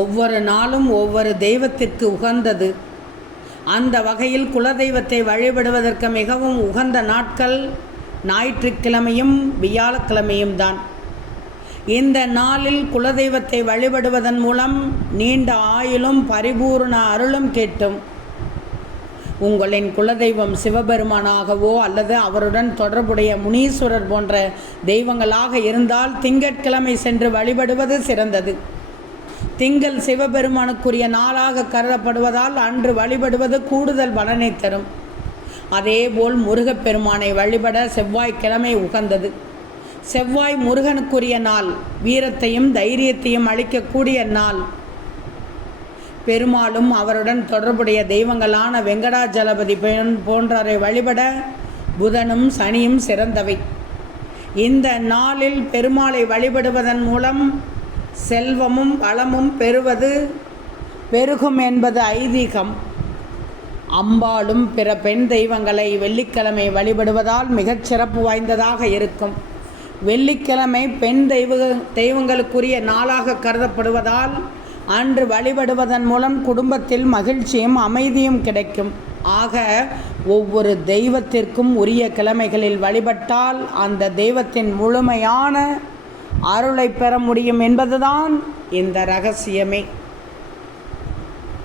ஒவ்வொரு நாளும் ஒவ்வொரு தெய்வத்திற்கு உகந்தது. அந்த வகையில் குலதெய்வத்தை வழிபடுவதற்கு மிகவும் உகந்த நாட்கள் ஞாயிற்றுக்கிழமையும் வியாழக்கிழமையும் தான். இந்த நாளில் குலதெய்வத்தை வழிபடுவதன் மூலம் நீண்ட ஆயுளும் பரிபூர்ண அருளும் கேட்டும். உங்களின் குலதெய்வம் சிவபெருமானாகவோ அல்லது அவருடன் தொடர்புடைய முனீஸ்வரர் போன்ற தெய்வங்களாக இருந்தால் திங்கட்கிழமை சென்று வழிபடுவது சிறந்தது. திங்கள் சிவபெருமானுக்குரிய நாளாக கருதப்படுவதால் அன்று வழிபடுவது கூடுதல் பலனை தரும். அதேபோல் முருகப்பெருமானை வழிபட செவ்வாய்க்கிழமை உகந்தது. செவ்வாய் முருகனுக்குரிய நாள், வீரத்தையும் தைரியத்தையும் அளிக்கக்கூடிய நாள். பெருமாளும் அவருடன் தொடர்புடைய தெய்வங்களான வெங்கடாஜலபதி போன்றவரை வழிபட புதனும் சனியும் சிறந்தவை. இந்த நாளில் பெருமாளை வழிபடுவதன் மூலம் செல்வமும் வளமும் பெருகும் என்பது ஐதீகம். அம்பாளும் பிற பெண் தெய்வங்களை வெள்ளிக்கிழமை வழிபடுவதால் மிகச் சிறப்பு வாய்ந்ததாக இருக்கும். வெள்ளிக்கிழமை பெண் தெய்வங்களுக்குரிய நாளாக கருதப்படுவதால் அன்று வழிபடுவதன் மூலம் குடும்பத்தில் மகிழ்ச்சியும் அமைதியும் கிடைக்கும். ஆக ஒவ்வொரு தெய்வத்திற்கும் உரிய கிழமைகளில் வழிபட்டால் அந்த தெய்வத்தின் முழுமையான அருளை பெற முடியும் என்பதுதான் இந்த ரகசியமே.